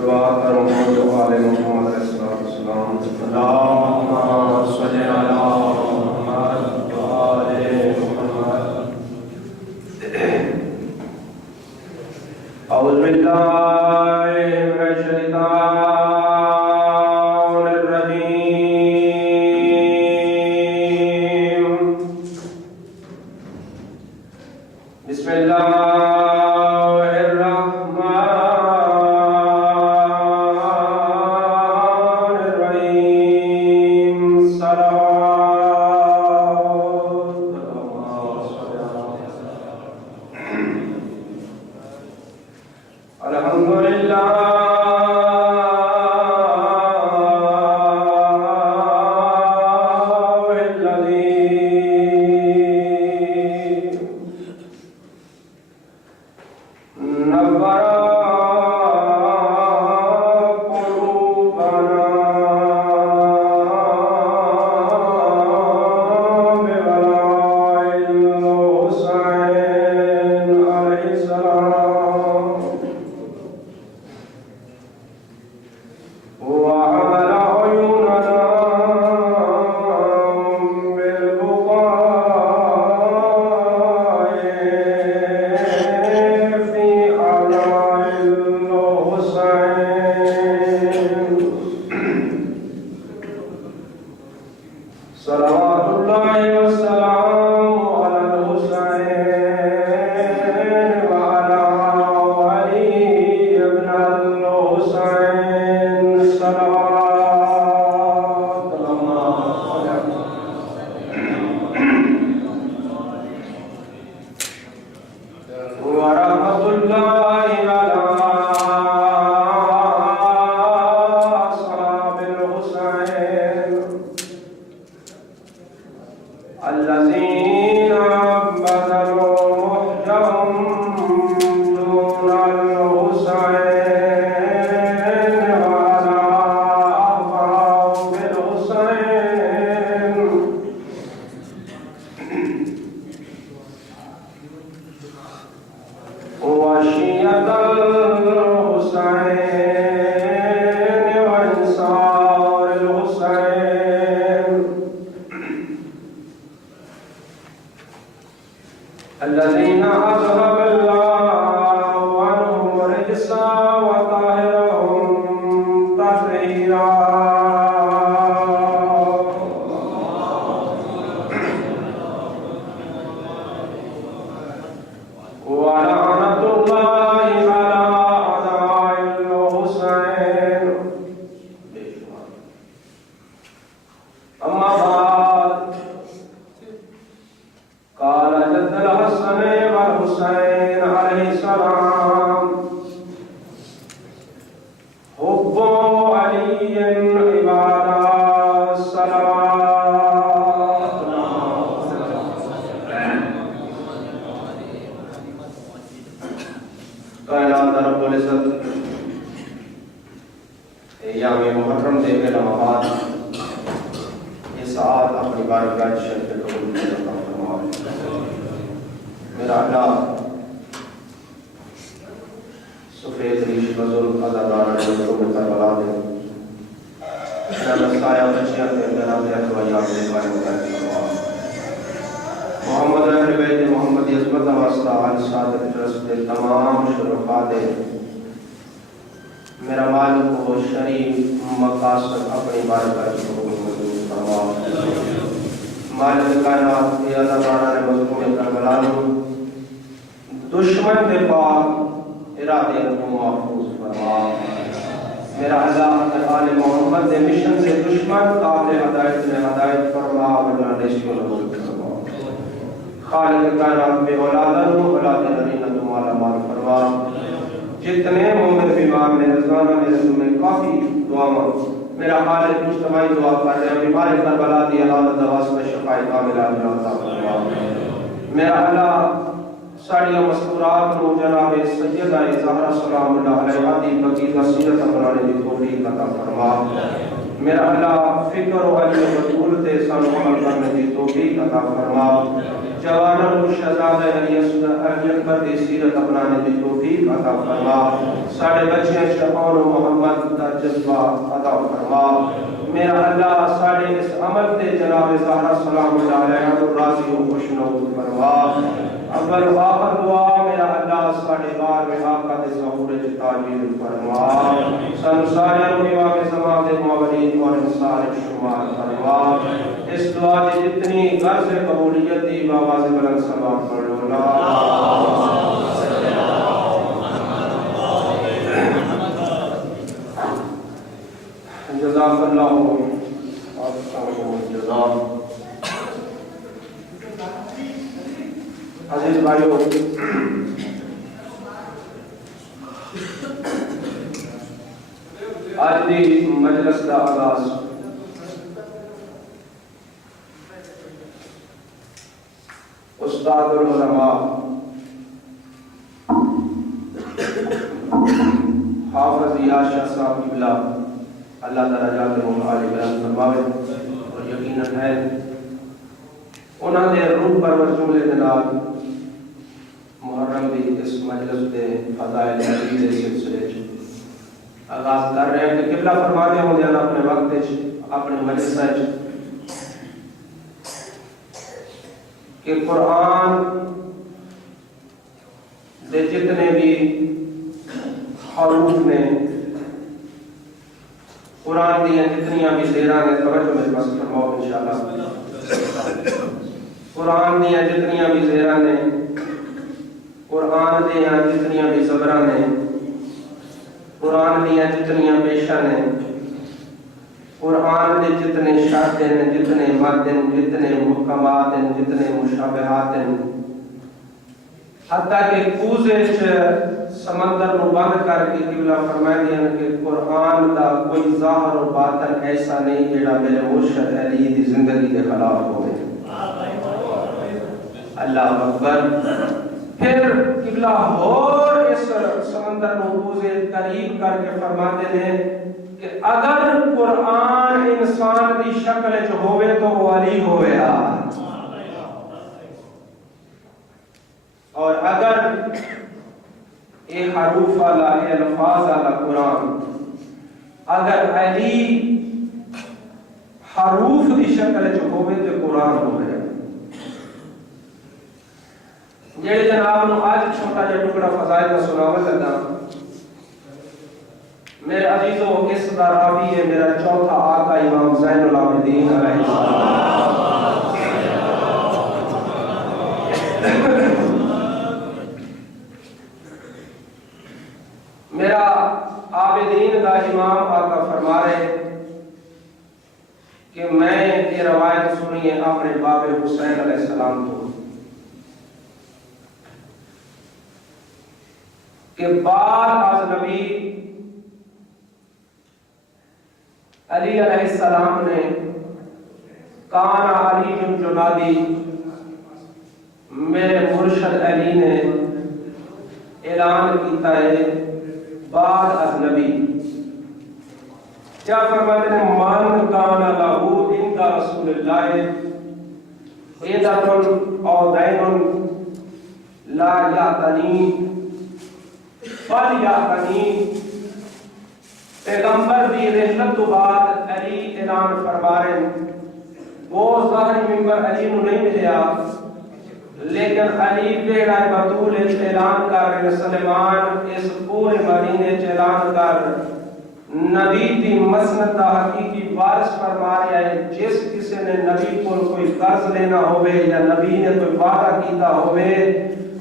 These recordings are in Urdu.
صلوات پر محمد و آل محمد علیہ السلام. اللہم صلی علی محمد و آل محمد. اعوذ باللہ من الشیطان الرجیم. بسم اللہ جوانوں کو شہزادہ ارجن پر سیرت اپنانے کی توفیق عطا فرما. ساڑھے بچے شفاعت و محمد جذبہ عطا فرما۔ میرا اللہ ساڑھے اس عمل تے جناب زہرا سلام علیہ تو راضی و خوشنود فرما۔ اول و آخر دعا میرا اللہ ساڑھے بار میں آقا دے ظہور تعبیر فرما۔ سن ساریاں امام زمان دے معاونین اور انصار شمار فرما۔ اس دعا دی جتنی غرض قبولیت دی بآواز بلند سماعت پڑھو لا جزاک اللہ جزاک۔ عزیز بھائیو، آج دی مجلس کا آغاز استاد العلماء حافظ یاشا صاحب قبلہ اللہ درجات عالی بیان فرماوے، اور یقیناً ہے انہاں دے روح پر جملے دے نال محرم دی اس مجلس دے فضائل نبی دے سلسلے چ آغاز کر رہے ہیں کہ قبلہ فرماتے ہوں دینا اپنے وقت چ اپنے مجلس چ کہ قرآن دے جتنے بھی حروف نے، قرآن دیا جتنیاں بھی زیران ہے، توجہ میرے پاس فرماؤ انشاءاللہ۔ قرآن دیا جتنیاں بھی زیران ہے، قرآن دیا جتنیاں بھی زبران ہے، قرآن دیا جتنیاں پیشن ہیں، قرآن دے جتنے شرط ہیں، جتنے مد ہیں، جتنے محکمات ہیں، جتنے مشابہات ہیں، حتیٰ کہ کوزے سمندر کو بند کر کے قبلہ فرمائے دیا کہ قرآن دا کوئی ظاہر و باطن ایسا نہیں جڑا میرے مرشد علی دی زندگی کے خلاف ہوئے۔ اللہ اکبر۔ پھر قبلہ اور اس سمندر کو کوزے قریب کر کے فرماتے ہیں کہ اگر قرآن انسان دی شکل جو ہوئے تو وہ علی ہوئے اور اگر اے حروف والا، اے الفاظ والا قرآن اگر علی حروف دی شکل جو ہوئے تو قرآن ہوئے۔ جیڑے جناب نو آج چھوٹا جا ٹکڑا فضائل کا سناوت لگا، میرے عزیزوں اس کا راوی ہے میرا چوتھا آقا امام زین العابدین علیہ السلام۔ میرا عابدین کا امام آقا فرما رہے کہ میں یہ روایت سنی ہے اپنے باب حسین علیہ السلام کو کہ بعد از نبی علی علیہ السلام نے کانا علی جنادی، میرے مرشد علی نے اعلان کیتا ہے بعد از نبی کیا فرماتے ہیں من کانا لہو عند رسول اللہ عیدۃ او دین لا یعتنی فلیعتنی۔ پیغمبر دی رحلت تو بعد علی اعلان فرما رہے وہ ظاہری ممبر علی نو نہیں ملیا، لیکن علی بیڑا بطول اعلان کر سلیمان اس پورے مدینے اعلان کر نبی دی مسند دا حقیقی وارث فرما رہا ہے جس کسی نے نبی کو کوئی قرض لینا ہوئے یا نبی نے کوئی وعدہ کیتا ہوئے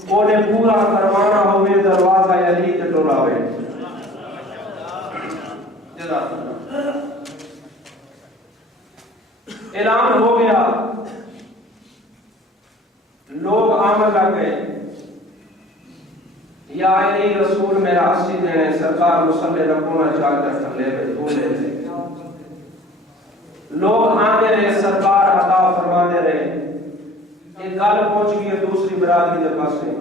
انہیں پورا کروانا ہوئے دروازہ علی تے ٹوراوے۔ اعلان ہو گیا، لوگ آمد لگ گئے، یا علی رسول میرا اسی دینے سرکار مسلح رکھونا چاہ کر تھلے بے تو لے لے۔ لوگ آنے رہے، سرکار عطا فرما دے رہے، ایک گل پہنچ گئی دوسری برادری دے پاس میں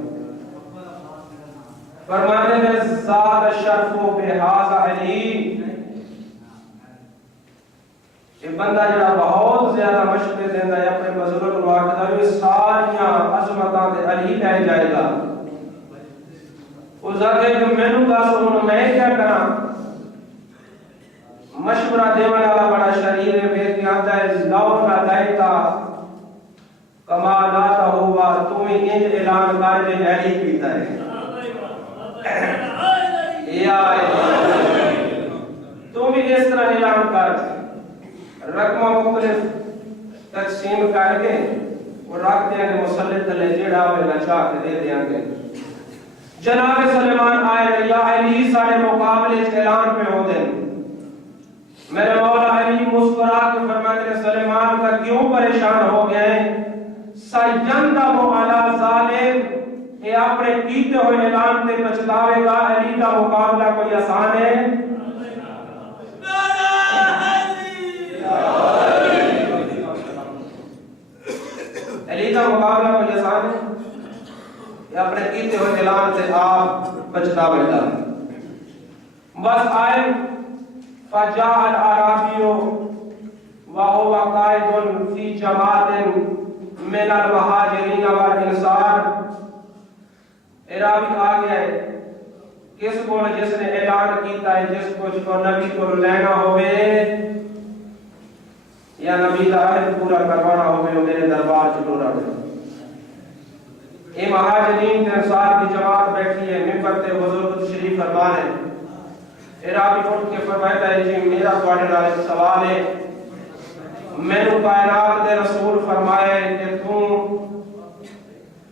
فرمانے میں زاد شرف و بحاظ علی، یہ بندہ جڑا بہت زیادہ مشورے دینا ہے اپنے بزرگ کو آکھدا ہے ساریاں عظمتاں تے علی لے جائے گا۔ اس آگے کہ میں نو دس ہوں میں کیا کراں؟ مشورہ دینے والا بڑا شریر ہے کہ آتا ہے لو نہ دیتا کما لاتا ہوا تمہیں انج اعلان کر کے جہلی پیتا ہے یا تمہیں اس طرح اعلان کر رقم مختلف تقسیم کر کے اور رکھ دیں گے مسلط تلے جیڑا ہوئے نچا کے دے دیں گے جناب سلیمان آئے یا علی سارے مقابلے اعلان پہ ہو دیں میرے مولا علی مسکرا کے فرماتے سلیمان کا کیوں پریشان ہو گئے سیندہ و علی ظالم کہ اپنے کیتے ہوئے اعلان تے پچھتاوے گا علی کا مقابلہ کوئی آسان ہے علی کا مقابلہ کوئی آسان ہے یا اپنے کیتے ہوئے اعلان سے آپ پچھتاوے گا بس آئے فجاء العرابی وهو قائد في جماعت من المہاجرین والانصار عرابی آ گیا ہے کس کو جس نے اعلان کیتا ہے جس کو نبی کو لینا ہوئے یا نبی کا عہد پورا کروانا ہوئے وہ میرے دربار چلورا ہوئے یہ مہاجرین انصار کی جماعت بیٹھی ہے ممبر تے حضور شریف فرمان ہے عرابی اٹھ کے فرماتا ہے جی میرا تواڈے نال ایک سوال ہے مینوں کائنات دے رسول فرمائے کہ تو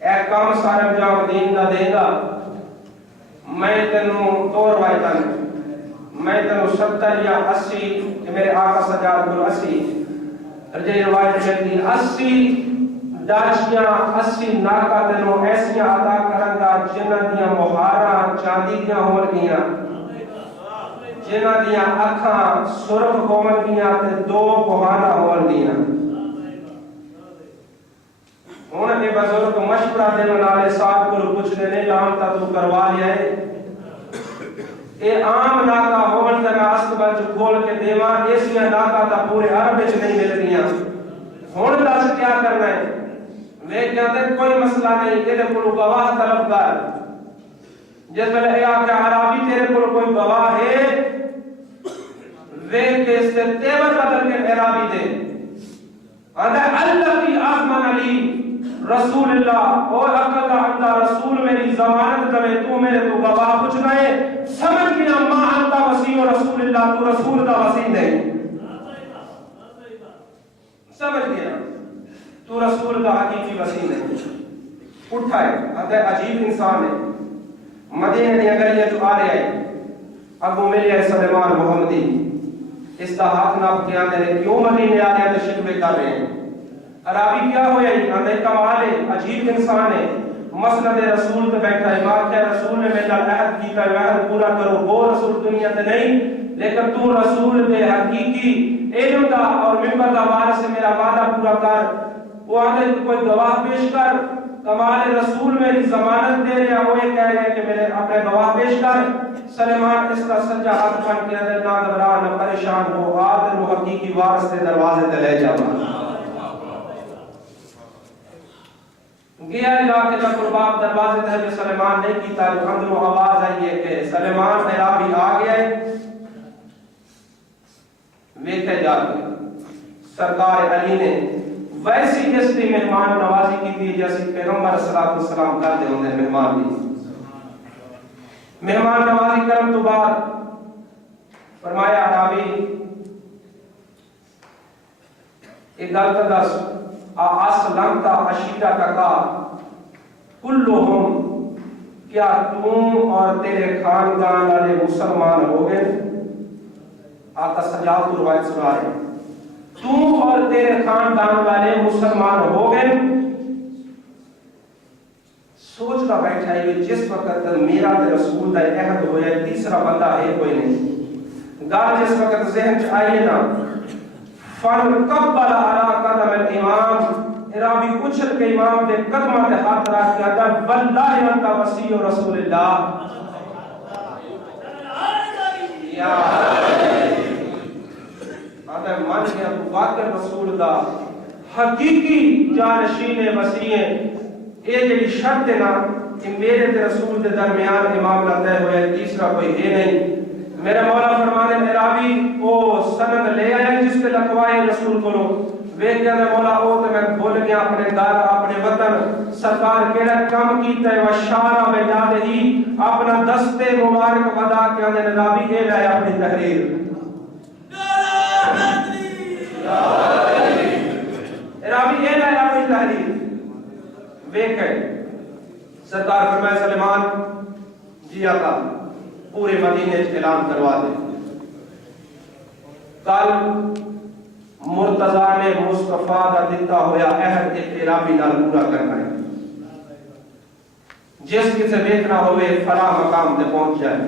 اے کام سارا انجام دین نہ دے گا میں تینوں دو روایتاں میں تینوں 70 یا 80 کہ میرے آقا سجاد کو 80 رجی روایت چلتی 80 ڈاچیاں 80 ناکا تینوں ایسیاں عطا کرن گا جنہاں دیاں مہاراں چاندی دیاں ہون گیاں جنہ دیا اکھاں سرخ ہون گیاں تے دو بہانا ہون گیاں انہوں نے بزرگ مشورہ دے منالے صاحب کو پوچھنے نے لامتا تو کروا لیا ہے اے عام ناکا ہون تے میں اسکبر جو کھول کے دیواں ایسیاں ناکا تا پورے عرب وچ نہیں مل گیاں ہن دس کیا کرنا ہے وہ کہتے کوئی مسئلہ نہیں تیرے کو گواہ طلب کر جس ویلے اے آ کہ عربی تیرے کو کوئی گواہ ہے وہ کس سے تیور بدل کے عربی دے آدھا اللہ کی آزمان علی رسول اللہ اور اقل عمدہ رسول میری ضمانت کرے تو میرے تو گواہ پوچھنا ہے سمجھ گیا ما انتا وسیع رسول اللہ تو رسول کا وسیع نہیں سمجھ گیا تو رسول کا حقیقی وسیع نہیں اٹھا ہے آدھا عجیب انسان ہے مدینہ نے اگر یہ جو آ رہے ہیں ابو ملی سلیمان محمدی اس کا ہاتھ ناپ کے آنے نے کیوں مدینے آ رہے ہیں تو شکوے کر رہے ہیں عربی کیا ہویا ہے آنے کمال ہے عجیب انسان ہے مسند رسول پہ بیٹھا ہے ماں کیا رسول نے میرا عہد کیتا ہے عہد پورا کرو وہ رسول دنیا تے نہیں لیکن تو رسول دے حقیقی علم دا اور ممبر دا وارث سے میرا وعدہ پورا کر وہ آنے کوئی گواہ پیش کر کمال رسول میری ضمانت دے رہے ہیں وہ یہ کہہ رہے ہیں کہ میرے اپنے گواہ پیش کر سلیمان اس کا سجا ہاتھ پھٹ کے اندر نہ گھبرا نہ پریشان ہو آدم و حقیقی وارث کے دروازے تے لے جاؤ گیا علاقے کا قرباب دروازے تے جو سلیمان نے کیتا جو اندروں آواز آئی ہے کہ سلیمان عرابی آ گیا ہے ویکھے جا کے سرکار علی نے ویسی جس نے مہمان نوازی کی تھی جیسی پیغمبر صلی اللہ علیہ وسلم کرتے ہوں نے مہمان بھی مہمان نوازی کرم تو بعد فرمایا عرابی ایک گلت دس اسلمت عشیرتک کلہم کیا تم اور تیرے خاندان والے مسلمان ہو گئے آقا سجاد کو روایت سنا رہے ہیں تو اور تیرے خاندان والے مسلمان ہو گئے سوچ کا بیٹھا ہے جس وقت میرا تے رسول دا عہد ہویا تیسرا بندہ ہے کوئی نہیں گال جس وقت ذہن چ آئیے نا فن قبل علی قدم الامام عرابی اچھل کے امام دے قدمہ دے ہاتھ رکھ کے آدھا واللہ انت وسیع رسول اللہ یا آدھا مان گیا تو واقع رسول دا حقیقی جانشین وسیع یہ جڑی شرط ہے نا کہ میرے تے رسول دے درمیان امام طے ہوئے تیسرا کوئی ہے نہیں میرے مولا فرمانے عرابی او رکھوائے رسول کو وے کہنے مولا او تے میں بھول گیا اپنے گھر اپنے وطن سرکار کیڑا کام کیتا ہے وشارہ میں یاد ہی اپنا دستے مبارک ودا کے اندر رابی اے لائے اپنی تحریر رابی اے لائے اپنی تحریر وے کہ سرکار فرمائے سلیمان جی آقا پورے مدینے اعلان کروا دے کل مرتضیٰ نے مصطفیٰ کا دیتا ہویا عہد اعرابی نال پورا کرنا ہے جس کسے دیکھنا ہوئے فلاں مقام تے پہنچ جائے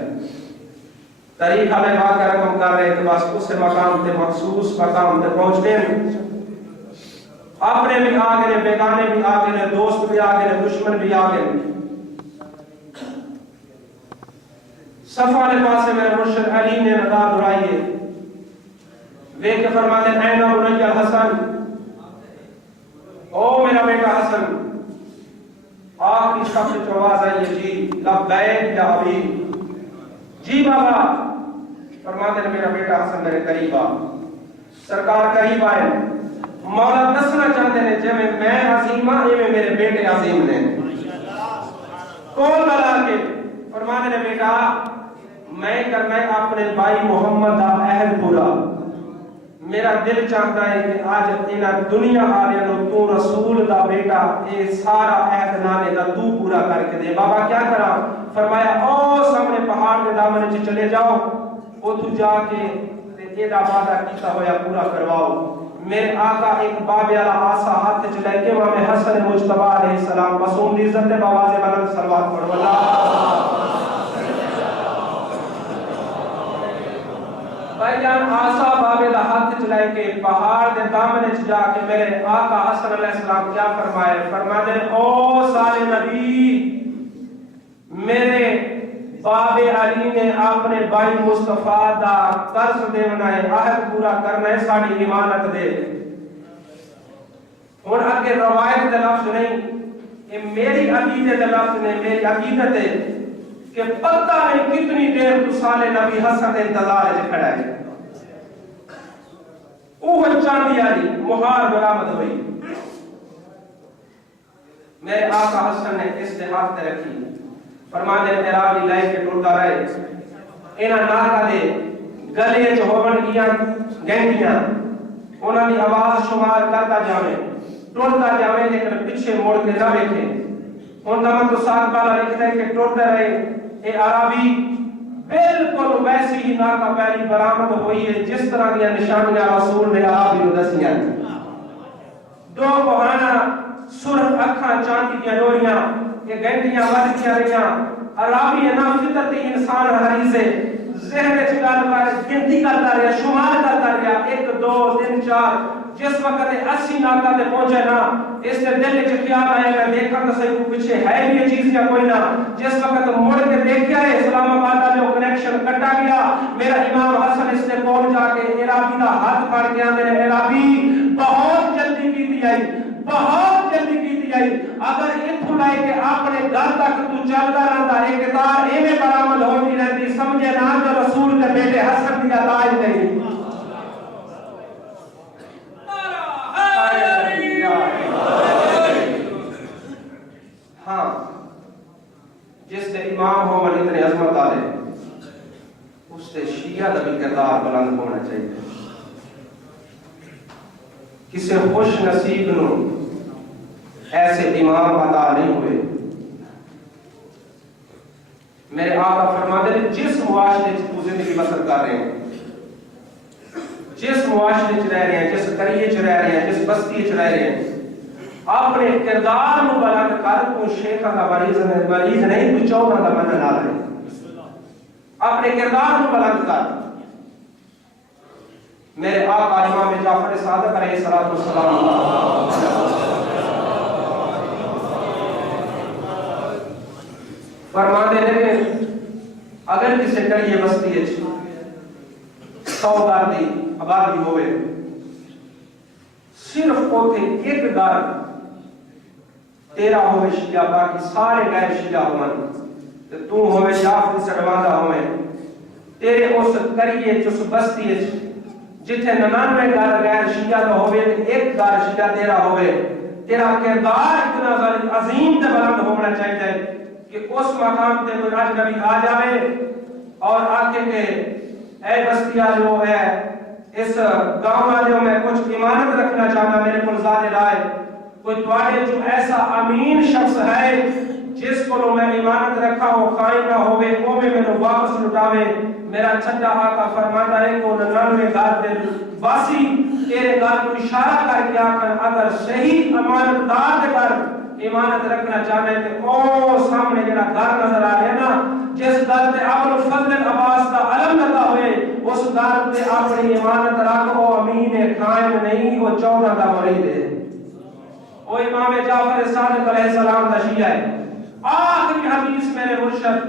طریقہ میں واقع رقم کر رہے کہ بس اسے مقام تے مخصوص مقام تے پہنچنے اپنے بھی آگے بیگانے بھی آگے دوست بھی آگے دشمن بھی آگے صفحہ کے پاس میرے مرشد علی نے ندا دہرائی ہے وہ کہ فرماتے ہیں اے بنی الحسن او میرا بیٹا حسن آخری شخص جو آواز آئی ہے جی لبیک یا حبیب جی بابا فرماتے ہیں میرا بیٹا حسن میرے قریب آ سرکار قریب آئے مولا دسنا چاہتے ہیں جب میں عظیم ہاں یہ میرے بیٹے عظیم نے کون بلا کے فرماتے ہیں بیٹا میں کرنا ہے اپنے بھائی محمد دا عہد پورا میرا دل چاہتا ہے کہ آج انہاں دنیا آلے نو تو رسول دا بیٹا اے سارا عہد نامے دا تو پورا کر کے دے بابا کیا کرا فرمایا او سامنے پہاڑ کے دامن چ چلے جاؤ او تو جا کے اے دا وعدہ کیتا ہویا پورا کرواؤ میرے آقا ایک باب والا آسا ہاتھ چ لے کے امام حسن مجتبی علیہ السلام معصوم دی عزت بواز بلند صلوات پڑھو اللہ بھائی جان آسا بابے دا ہاتھ چلائے کے پہاڑ دے دامنے چ جا کے میرے آقا حسن علیہ السلام کیا فرمائے فرماتے ہیں او سارے نبی میرے باب علی نے اپنے بھائی مصطفیٰ دا قرض دینا ہے عہد پورا کرنا ہے ساڑی امانت دے اور اگے روایت دے لفظ نہیں یہ میری عقیدے دے لفظ نہیں میری عقیدت ہے کہ پتہ نہیں کتنی دیر تو سالے نبی حسن انتظار سے کھڑا ہے اوہ چاندی آلی مہار برآمد ہوئی میرے آقا حسن نے اس لحاظ تے رکھی فرماتے ہیں عرابی لائے کے ٹوٹا رہے انہاں ناکا دے گلے جو ہوبن گیاں گینڈیاں انہاں دی آواز شمار کرتا جاوے ٹوٹتا جاوے لیکن پیچھے موڑ کے نہ بیٹھے ان دمت تو ساتھ بالا لکھتا ہے کہ ٹوٹتے رہے اے عرابی بالکل ویسی ہی ناکا پہلی برآمد ہوئی ہے جس طرح دیا نشانیاں رسول نے عرابی نو دسیاں دو بہانا سرخ اکھاں چاندی دیا ڈوریاں یہ گھنٹیاں ود کیا رہیاں عرابی ہے نا فطرتی انسان حریص ہے ذہن چکال کر گنتی کرتا رہا شمار کرتا رہا 1 2 3 4 جس وقت 80 ناکہ تے پہنچے نا اس نے دل چ خیال آیا میں دیکھا تو صحیح کو پیچھے ہے بھی یہ چیز یا کوئی نہ جس وقت مڑ کے دیکھیا ہے اسلام آباد کا جو کنیکشن کٹا گیا میرا امام حسن اس نے پہنچ جا کے عرابی کا ہاتھ پکڑ کے آندے عرابی بہت جلدی کیتی آئی بہت جلدی کیتی آئی اگر اتھو لائے کہ اپنے گھر تک تو چلتا رہتا ایک کتار ایویں برآمد ہوتی رہتی سمجھے نہ جو رسول کے بیٹے حسن دیا تاج نہیں ہاں جس سے امام ہو من اتنے عظمت آلے اس سے شیعہ دا بھی کردار بلند ہونا چاہیے کسی خوش نصیب نو ایسے امام عطا نہیں ہوئے میرے آقا فرماتے ہیں جس معاشرے سے تو زندگی بسر کر رہے ہیں جس معاشرے چ رہ رہے ہیں جس قریے چ رہ رہے ہیں جس بستی چ رہ رہے ہیں اپنے کردار نو بلند کر کو شیخہ کا مریض نہیں تو چوہاں کا من نہ رہے اپنے کردار نو بلند کر میرے آقا امام جعفر صادق علیہ السلام فرماتے ہیں اگر کسی کریے بستی ہے 100 گھر دی آبادی ہوئے صرف اوتھے ایک گھر تیرا ہوئے شیعہ باقی سارے غیر شیعہ ہوئے تو ہوئے جعفر سے روانہ ہوئے تیرے اس کریے جس بستی جتھے 99 گھر غیر شیعہ کا ہوئے ایک گھر شیعہ تیرا ہوئے، تیرا کردار اتنا عظیم تے بلند ہونا چاہیے کہ اس مقام تے کوئی اجنبی آ جائے اور آکے کہ اے بستیا جو ہے اس گاؤں والوں میں کچھ امانت رکھنا چاہنا میرے کو زیادہ رائے، کوئی تواڈے جو ایسا امین شخص ہے جس کو میں امانت رکھا ہو قائم نہ ہوئے وہ میں واپس لٹاوے، میرا چھٹا آقا فرماتا ہے کہ 99 گھر دے باسی تیرے گھر کو اشارہ کر کے آکر اگر صحیح امانت دار دے گھر امانت رکھنا چاہتے ہیں کہ او سامنے جڑا گھر نظر آ رہا ہے نا جس گھر تے ابو فضل عباس کا علم لگا ہوئے اس گھر تے اپنی امانت رکھو، امین قائم نہیں، وہ 14 کا مرید ہے، وہ امام جعفر صادق علیہ السلام کا شیعہ ہے۔ آخری حدیث میرے مرشد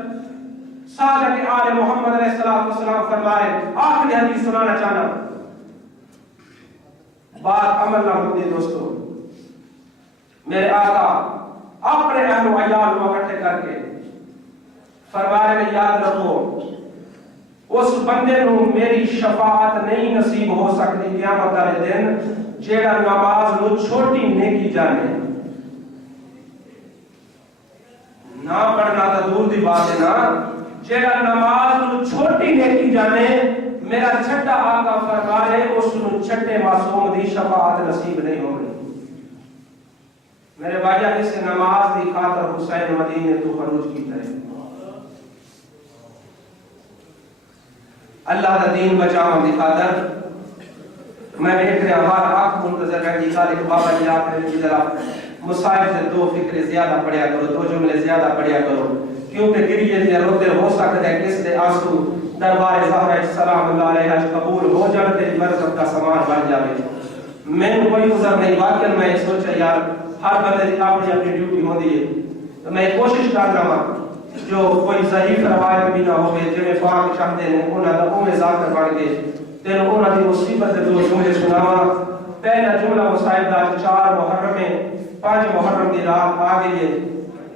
صادق آل محمد علیہ السلام فرمائے، آخری حدیث سنانا چاہنا، بات عمل نہ ہوتی دوستو۔ میرے آقا اپنے اہل و عیال کو اکٹھے کر کے فرمائے میں یاد رکھو اس بندے نو میری شفاعت نہیں نصیب ہو سکتی قیامت والے دن جیڑا نماز نو چھوٹی نیکی جانے، نہ پڑھنا تو دور دی بات ہے نا، جیڑا نماز نو چھوٹی نیکی جانے میرا چھٹا آقا فرمائے اس نو چھٹے معصوم دی شفاعت نصیب نہیں ہوگی۔ میرے بھائی اس نماز دی خاطر حسین مدینے تو خروج کیتا ہے، اللہ دا دین بچاؤں دی خاطر میں دیکھ رہا ہر آنکھ منتظر ہے کہ خالق بابا جی آپ نے ذرا مصائب سے دو فکر زیادہ پڑھیا کرو، دو جملے زیادہ پڑھیا کرو، کیونکہ گریے دے روتے ہو سکتا ہے کس دے آنسو دربار زہرہ سلام اللہ علیہ قبول ہو جانے تیری مرضب کا سامان بن جاوے۔ میں نے کوئی عذر نہیں بات کر میں سوچا یار ہر بندے کی اپنی ڈیوٹی ہوتی ہے، تو میں کوشش کرنا ہوں جو کوئی ضعیف روایت بھی نہ ہوئے جنہیں پاک چاہتے ہیں انہوں نے اوہ ذاکر بڑھ کے تینوں انہوں نے مصیبت دو جملے سناوا۔ پہلا جملہ مصائب دا 4 محرم میں 5 محرم دی رات آ گئی ہے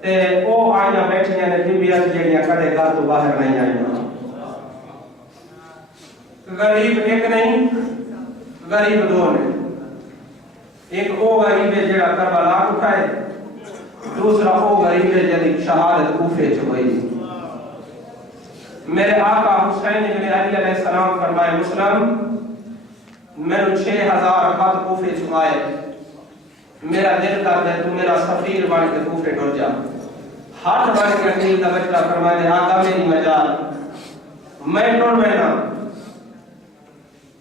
تے او آئیاں بیٹھیاں نے بیبیاں جڑیاں کدے گھر تو باہر نہیں آئیاں، غریب ایک نہیں غریب دو نے، ایک او غریب ہے جڑا کربلا اٹھائے، دوسرا او غریب ہے جڑی شہادت کوفے چ ہوئی۔ میرے آقا حسین ابن علی علیہ السلام فرمائے مسلم میں 6000 خط کوفے چ آئے، میرا دل کرتا ہے تو میرا سفیر بن کے کوفے ڈر جا، ہاتھ بن کے نیل کا بچہ فرمائے آقا میری مجال میں ڈر بینا،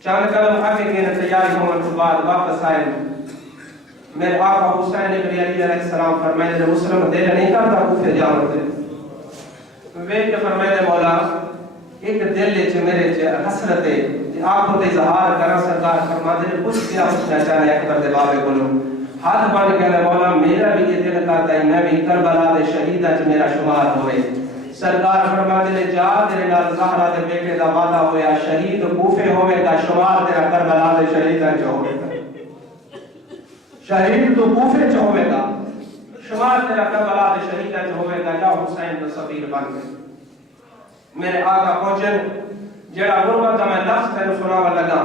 چند قدم آگے گئے تیاری ہونے کے بعد واپس آئے، میرے آقا حسین ابن علی علیہ السلام فرمائے مسلم دل نہیں کرتا کوفے جاؤں تے ویٹ کے فرمائے مولا ایک دل لے میرے حسرت ہے آپ کو اظہار کرا سرکار فرماتے ہیں کچھ کیا پوچھنا چاہے اکبر دے بابے بولو، ہاتھ بن کے مولا میرا بھی یہ دل کرتا ہے میں بھی کربلا دے شہیدہ چ میرا شمار ہوئے، سرکار فرماتے ہیں جا تیرے نال زہرا دے بیٹے دا وعدہ ہویا شہید کوفے ہوئے گا شمار تیرا کربلا دے شہیدہ چ ہوئے گا، شہید تو کوفے چ ہوئے گا شمار تیرا کربلا دے شہیدہ چ ہوئے گا، یا حسین تو سفیر بن گئے۔ میرے آقا پہنچن جڑا غربت میں لفظ تینوں سناوا لگا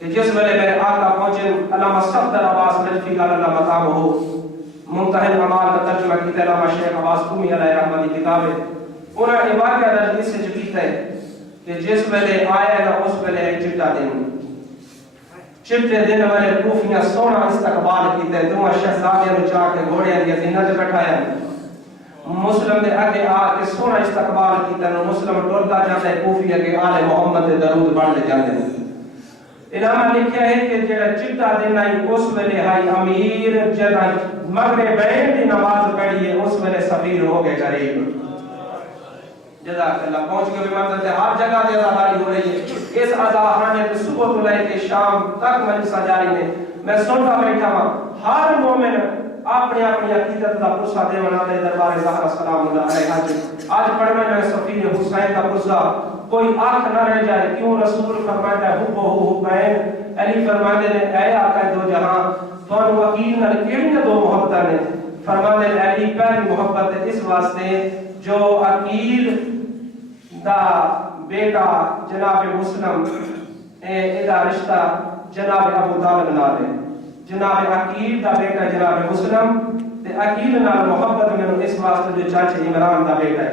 کہ جس ویلے میرے آقا پہنچن علامہ صفدر عباس نجفی کا اللہ مقام ہو منتہی امال کا ترجمہ کیتا علامہ شیخ عباس قومی علیہ رحمہ کی کتاب ہے، انہوں نے واقعہ درج اس سے کیتا ہے کہ جس ویلے آیا نا اس ویلے ایک چٹا دن، چٹے دن والے کوفیاں سونا استقبال کیتا ہے، دونوں شہزادیاں نو چاہ کے گھوڑیاں دی زینت تے بٹھایا، مسلم دے آگے آ کے سونا استقبال کیتا ہے، مسلم ڈولتا جاتا ہے کوفی کے آل محمد دے درود پڑھتے جاتے ہیں۔ علامہ لکھیا ہے کہ جڑا چٹا دن آئی اس ویلے ہائی امیر جڑا مغرب بین دی نماز پڑھی ہے اس ویلے سفیر ہو گئے قریب، جزاک اللہ پہنچ کے بھی مطلب ہر جگہ دے ازاداری ہو رہی ہے، اس ازاہانے سے صبح تو لے کے شام تک مجلسہ جاری نے، میں سنتا بیٹھا ہوں ہر مومن اپنی اپنی عقیدت کا پرسہ دے مناتے دربار زہرا سلام اللہ علیہ آج پڑھنا ہے سفیر حسین کا پرسہ کوئی آنکھ نہ رہ جائے، کیوں رسول فرماتا ہے حب حبین، علی فرماتے ہیں اے آقا دو جہاں تو وکیل نہ کیڑی دو محبت نے، فرماتے ہیں علی پہلی محبت ہے اس واسطے جو عقیل دا بیٹا جناب مسلم ਇਹਦਾ ਰਿਸ਼ਤਾ ਜਨਾਬ ਅਬੂ ਤਾਲਿਬ ਨਾਲ ਹੈ। ਜਨਾਬ ਅਕੀਲ ਦਾ ਬੇਟਾ ਜਨਾਬ ਮੁਸਲਮ ਤੇ ਅਕੀਲ ਨਾਲ ਮੁਹੱਬਤ ਮੈਨੂੰ ਇਸ ਵਾਸਤੇ ਜੋ ਚਾਚੇ ਇਮਰਾਨ ਦਾ ਬੇਟਾ ਹੈ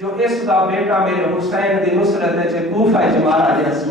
ਜੋ ਇਸ ਦਾ ਬੇਟਾ ਮੇਰੇ ਹੁਸੈਨ ਦੀ ਨੁਸਰਤ ਵਿੱਚ ਕੂਫਾ ਵਿੱਚ ਮਾਰਾ ਗਿਆ ਸੀ।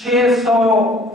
600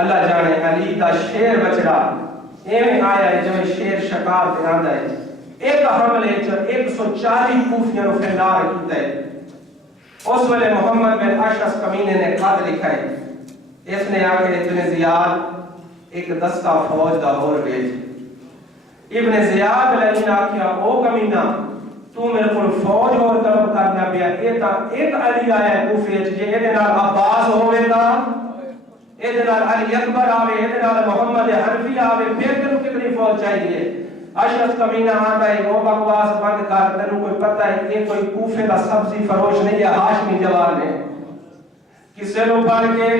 اللہ جانے علی دا شیر بچڑا ایویں آیا ہے جو شیر شکار تے آندا ہے ایک حملے چ 140 کوفیاں نو فنار کیتا ہے اس ویلے محمد بن اشعث کمینے نے خط لکھا ہے اس نے آ کے ابن زیاد ایک دستہ فوج دا اور بھیج ابن زیاد علیہ آکھیا او کمینہ تو میرے کو فوج اور طلب کرنا پیا اے تا ایک علی آیا ہے کوفے وچ جے اے نال عباس ہوے تا اے نال علی اکبر آوے اے نال محمد حنفی آوے پھر تینوں کتنی فوج چاہیے اشعث کمینہ آندا ہے وہ بکواس بند کر تینوں کوئی پتہ ہے کہ کوئی کوفے دا سبزی فروش نہیں ہے ہاشمی جوان ہے کسے نو پڑھ کے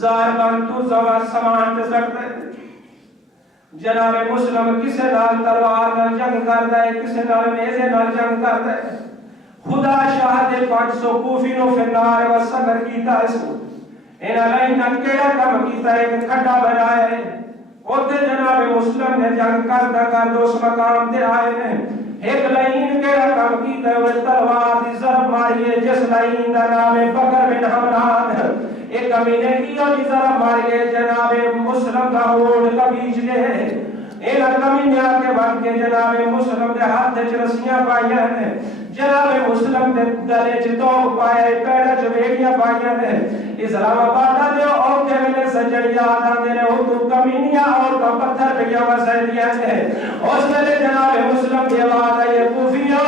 زار بن تو سامان تے سکتے جناب مسلم کسے نال تلوار نال جنگ کردا ہے کسے نال نیزے نال جنگ کردا ہے خدا شاہد 500 کوفی نو فنار و صبر کیتا اس انہاں لائناں کیڑا کم کیتا ہے کہ کھڈا بنایا ہے اوتے جناب مسلم نے جنگ کردا اس مقام تے آئے نے ایک لائن کیڑا کم کیتا ہے وہ تلوار دی ضرب ماری ہے جس لائن دا نام ہے بکر بن حمران ایک کمینے کی اور ضرب ماری ہے جناب مسلم دا ہونڈ کا بیچ دے ایک کمینے آکے بڑھ کے جناب مسلم دے ہاتھ چ رسیاں پائیاں نے جناب مسلم دے گلے چ توپ پائے پیڑ چ بیڑیاں پائیاں نے اسلام آباد دے او کے ویلے سجڑ یاد آندے نے او تو کمینیاں اور کا پتھر پیا وسیلیاں نے اس ویلے جناب مسلم دی آواز آئی کوفیو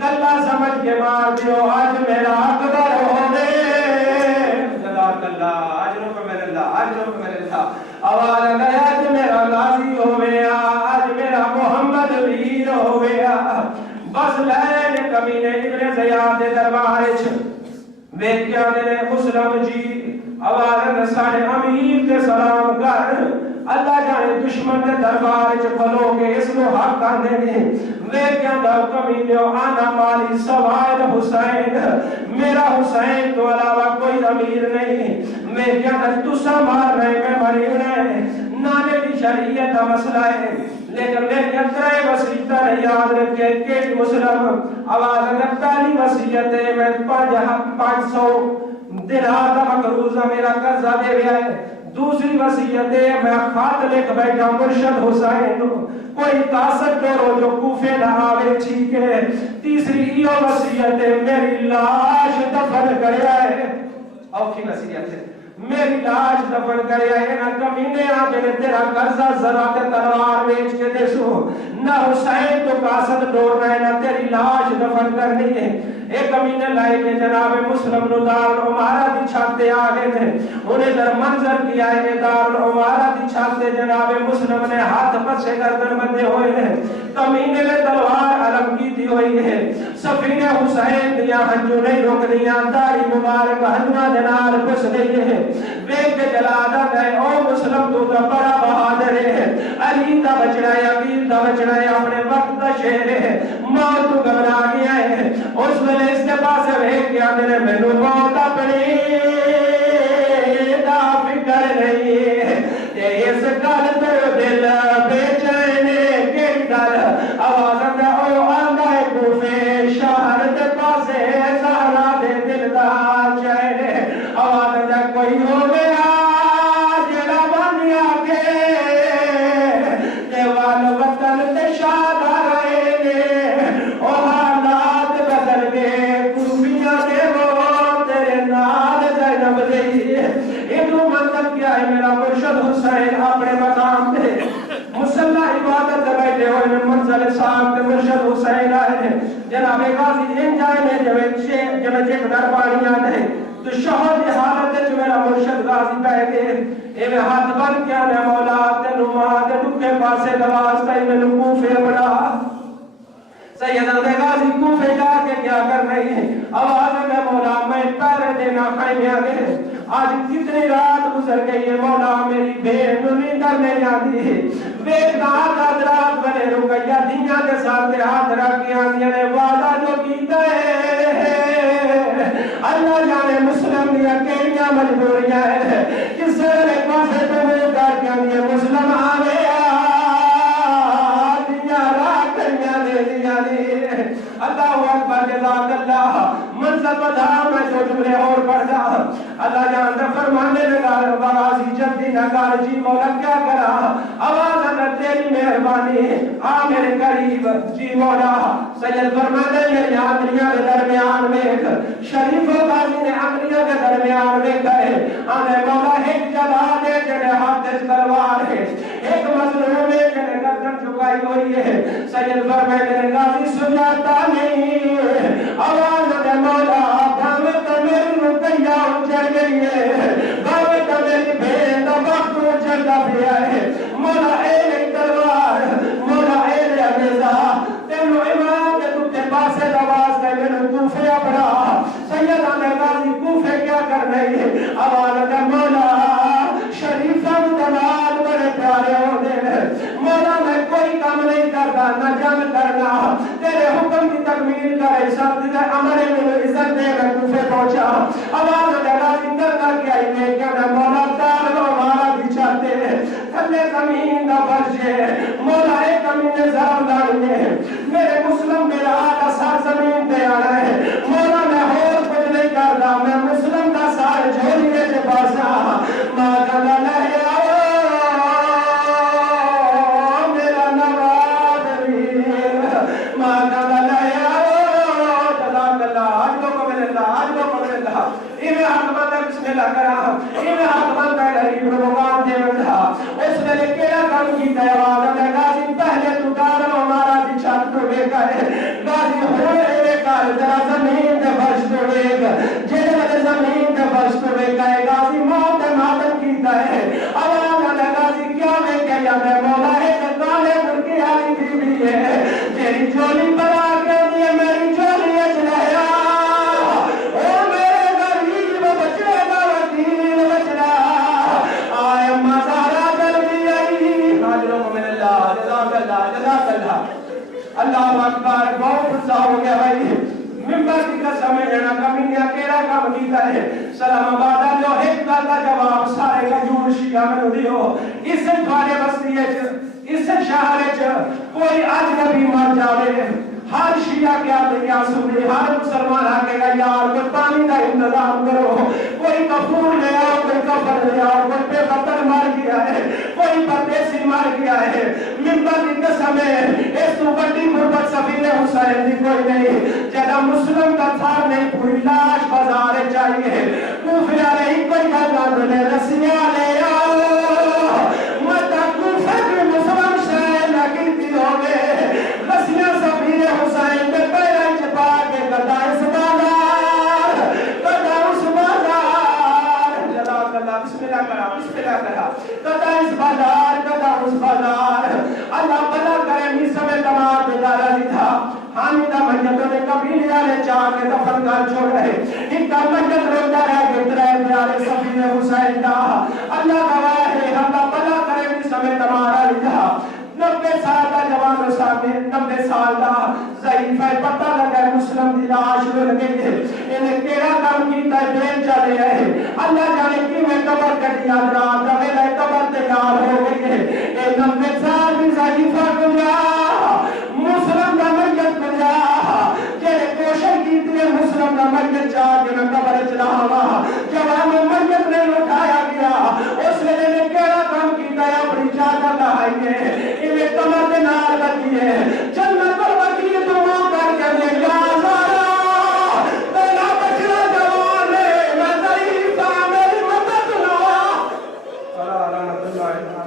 کلا سمجھ کے مار دیو آج میرا حقدار ہو دے جزاک اللہ اجر کو میرے اللہ اجر کو میرے اللہ آواز آئی آج میرا غازی ہو گیا آج میرا محمد ویر ہو گیا بس لے کمینے ابن زیاد دے دربار وچ ویکھیا نے مسلم جی آواز ساڈے امیر تے سلام کر اللہ جانے دشمن دے دربار وچ کھلو کے اس نو حق آندے نے ویکھیا دا کمینے آنا مالی سوائے حسین میرا حسین تو علاوہ کوئی امیر نہیں ویکھیا دا تسا مار رہے میں مری نہیں نانے دی شریعت دا مسئلہ ہے لیکن میری اترائے وسیعتہ نے یاد رکھے کہ مسلم آواز پہلی وسیعت ہے میں 500 دینار دا مقروضہ میرا قرضہ دے گیا ہے دوسری وسیعت ہے میں خط لکھ بیٹھا مرشد حسین کوئی طاقت کرو جو کوفے نہ آوے ٹھیک ہے تیسری یہ وسیعت ہے میری لاش دفن کریا ہے اوکھی وسیعت ہے میری لاش دفن کریا ہے نہ کمینے آگے نے تیرا قرضہ ذرا تے تلوار بیچ کے دے سو نہ حسین تو قاصد ڈورنا ہے نہ تیری لاش دفن کرنی ہے ایک کمینے لائے کے جناب مسلم نو دار العمارہ دی چھاتے آگے تھے انہیں در منظر کیا ہے دار العمارہ دی چھاتے جناب مسلم نے ہاتھ پسے گردن بندے ہوئے ہیں کمینے میں تلوار علم کی دی ہوئی ہے سفین حسین دیا ہنجو نہیں رک دیا داری مبارک ہنجوہ دنار پس نہیں ہے بیگ کے جلادہ گئے او مسلم تو دا بڑا بہادر ہے علی دا بچنا ہے عقیل دا بچنا ہے اپنے وقت دا شہر ہے موت تو گھبرا گیا ہے اس میں اس کے پاس ہے کیا میرے مینو موت اپنی دا فکر نہیں ہے اس گل تے دل بے چین کے ڈر آواز دا او آندا ہے کوفے شہر دے پاسے زہرا دے دل دا چین آواز دا کوئی ہو گیا جڑا بنیا کے دیوال وطن تے شاد رہے نے او حالات بدل گئے کوفیاں دے وہ تیرے نال زینب دی اینو مطلب کیا ہے میرا مرشد حسین اپنے مقام تے مسلح عبادت بیٹھے ہوئے منزل صاحب تے مرشد حسین آئے ہیں جناب غازی ان جائے نے جب چیک در پانی آنے تو شہر کی حالت ہے جو میرا مرشد غازی بیٹھ گئے ایوے ہاتھ بن کیا نے مولا تینو ماں دے دکھے پاسے نواز تائی میں کوفے بڑا سیدہ دے غازی کوفے جا کے کیا کر رہی ہے آواز میں مولا میں پہرے دینا خیمے آگے آج کتنی رات گزر گئی ہے مولا میری بھیڑ نیندر نہیں آتی ہے بیگ نات رات بنے رکیا دنیا کے ساتھ ہاتھ رکھیا نے وعدہ جو کیتا ہے اللہ جانے مسلم دیا کیڑیاں مجبوریاں ہے کس نے پاسے پہ وہ کر کے مسلم آوے دنیا راہ کریاں دے دیا نے اللہ اکبر جزاک اللہ منصب بتا میں جو جملے اور پڑھ جا اللہ جان دفر فرمانے لگا غازی جلدی نہ کر جی مولا کیا کرا آواز اگر تیری مہربانی آ میرے قریب جی مولا سید فرمانے میری آنگلیاں کے درمیان میں شریف و غازی نے آنگلیاں کے درمیان میں کہے آنے مولا ایک جگہ دے جنہیں ہاتھ تلوار ہے ایک مظلوم ہے جنہیں گردن جھکائی ہوئی ہے سید فرمانے غازی سناتا نہیں آواز دے مولا دعوت میری رکیہ اجڑ گئی ہے دعوت میری بھین وقت اجڑ گیا ہے مولا اے میری تلوار مولا اے میرے عزیزہ تینو امام کے تو کے پاس دواز دے میں کوفے اپنا سیدہ نے غازی کوفے کیا کر رہی ہے آواز دے مولا شریفہ دلال بڑے پیارے ہونے مولا میں کوئی کام نہیں کرتا نہ جان کرنا تیرے حکم کی تکمیل کرے سب دے عمرے میں عزت دے میں کوفے پہنچا آواز دے غازی کرنا کیا ہی میں کہنا مولا دار و مارا بھی چاہتے ہیں تھلے زمین دا فرش ہے مولا ایک زمین ضرب دانے میرے مسلم میرا آقا سار زمین دے آنا ہے مولا میں اور کچھ نہیں کرتا میں مسلم دا سار جھولیے سے پاسا ماں کا لہے آؤ میرا نواز امیر ماں کا لہے آؤ جزاک اللہ آج کو قبل اللہ ایمیں حق مندہ بسم اللہ کرا ایمیں حق مندہ غریب رمضان دے مندہ اس نے کیا کام کی تیوار ہے غازی پہلے تو کارم ہمارا دی چھت تو بے گئے غازی ہوئے بے کار ذرا زمین دے فرش تو بے گئے جنہیں مجھے زمین دے فرش تو بے گئے غازی موت ماتم کیتا ہے آواز ہے غازی کیا میں کہیا میں مولا ہے کہ کالے مرکی آئی بھی بھی ہے جیری چولی بنا کے دیئے میری چولی اچھلایا او میرے غریب بچے گا وکیل بچلا آئے مزارہ جلدی آئی حاضروں کو من اللہ جزاک اللہ اللہ اکبر بہت غصہ ہو گیا بھائی ممبر کی قسم ہے نا کمی اکیلا کام کیتا ہے سلام آباد جو ایک گل کا جواب سارے کا جوڑ شیعہ میں دیو اس سے تھوڑے بستی ہے اس سے شہر ہے کوئی اجنبی مر جاوے ہر شیعہ کیا دنیا سنی ہر مسلمان آگے گا یار کوئی پانی کا انتظام کرو کوئی کفور لے آؤ کوئی کفر لے آؤ کوئی پہ قتل مار گیا ہے کوئی پردیسی مار گیا ہے ممبر کی قسم ہے اس تو بڑی مربت سفیر حسین دی کوئی نہیں جدہ مسلم کا تھار نہیں پوری لاش بازار چاہیے کوفے آلے ہی کوئی گھر دنے رسیاں لے آؤ مدہ کوفے کی مسلم شہر لگی ہوگے رسیاں سفیر حسین میں پہلے چپا کے قدہ اس بازار جزاک اللہ بسم اللہ کرا قدہ اس بازار اللہ بلا کرے نیسا میں تمام بیدارہ لی تھا حامیدہ مجدوں نے قبیلی آلے چاہ کے دفن کر چھوڑ رہے ان کا مجد روتا ہے گترے پیارے سفیر حسین دا اللہ گواہ ہے اللہ بلا کرے نیسا میں تمام لی تھا 90 سال کا جوان و سامنے 90 سال کا ضعیف ہے پتہ لگا مسلم دی لاش مل گئی ہے انہیں کیڑا کام کیتا ہے بین چلے رہے اللہ جانے کی میں قبر کٹی یاد رات دا میرا قبر تیار ہو گئی ہے اے 90 سال بھی ضعیفہ گزرا مسلم دا میت گزرا جیرے کوشش کیتی ہے مسلم دا میت چاہ کے میں قبر چلا ہوا جوان و میت نہیں اٹھایا گیا اس نے کیڑا کام کیتا ہے اپنی چادر لہائی ہے انہیں کمر دے نار لگی ہے جنت پر وکیل تو وہ کر کے لے یا زارا تیرا بچنا جوان ہے میں ضعیف ہاں میری مدد نہ اللہ رحمت اللہ علیہ وسلم